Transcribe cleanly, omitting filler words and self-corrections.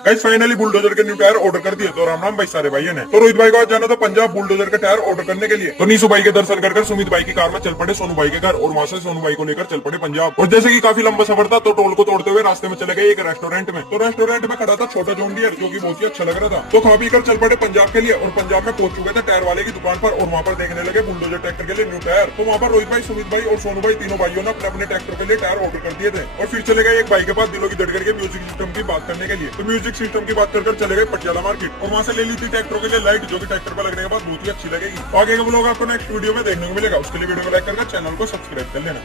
Guys finally bulldozer के new tyre order कर दिए। तो राम राम भाई सारे भाइयों ने। तो रोहित भाई को आज जाना था पंजाब बुलडोजर के टायर ऑर्डर करने के लिए। तो नीसू भाई के दर्शन कर सुमित भाई की कार में चल पड़े सोनू भाई के घर, और वहां से सोनू भाई को लेकर चल पड़े पंजाब। और जैसे कि काफी लंबा सफर था तो टोल को तोड़ते हुए रास्ते में चले गए एक रेस्टोरेंट में। तो रेस्टोरेंट में खड़ा था छोटा जॉन डियर, जो की बहुत ही अच्छा लग रहा था। तो खा पी कर चल पड़े पंजाब के लिए, और पंजाब में पहुंच चुके थे टायर वाले की दुकान पर, और वहां पर देखने लगे बुलडोजर ट्रैक्टर के लिए न्यू टायर। तो वहां पर रोहित भाई, सुमित भाई और सोनू भाई तीनों भाइयों ने अपने अपने ट्रैक्टर के लिए टायर ऑर्डर कर दिए थे। और फिर चले गए एक भाई के पास दिलों की धड़कन के म्यूजिक सिस्टम की बात करने के लिए। तो म्यूजिक सिस्टम की बात कर चले गए पटियाला मार्केट, और वहां से ले ली थी ट्रैक्टरों के लिए लाइट, जो कि ट्रैक्टर पर लगने के बाद बहुत ही अच्छी लगेगी। तो आगे के ब्लॉग आपको नेक्स्ट वीडियो में देखने को मिलेगा। उसके लिए वीडियो को लाइक करके चैनल को सब्सक्राइब कर लेना।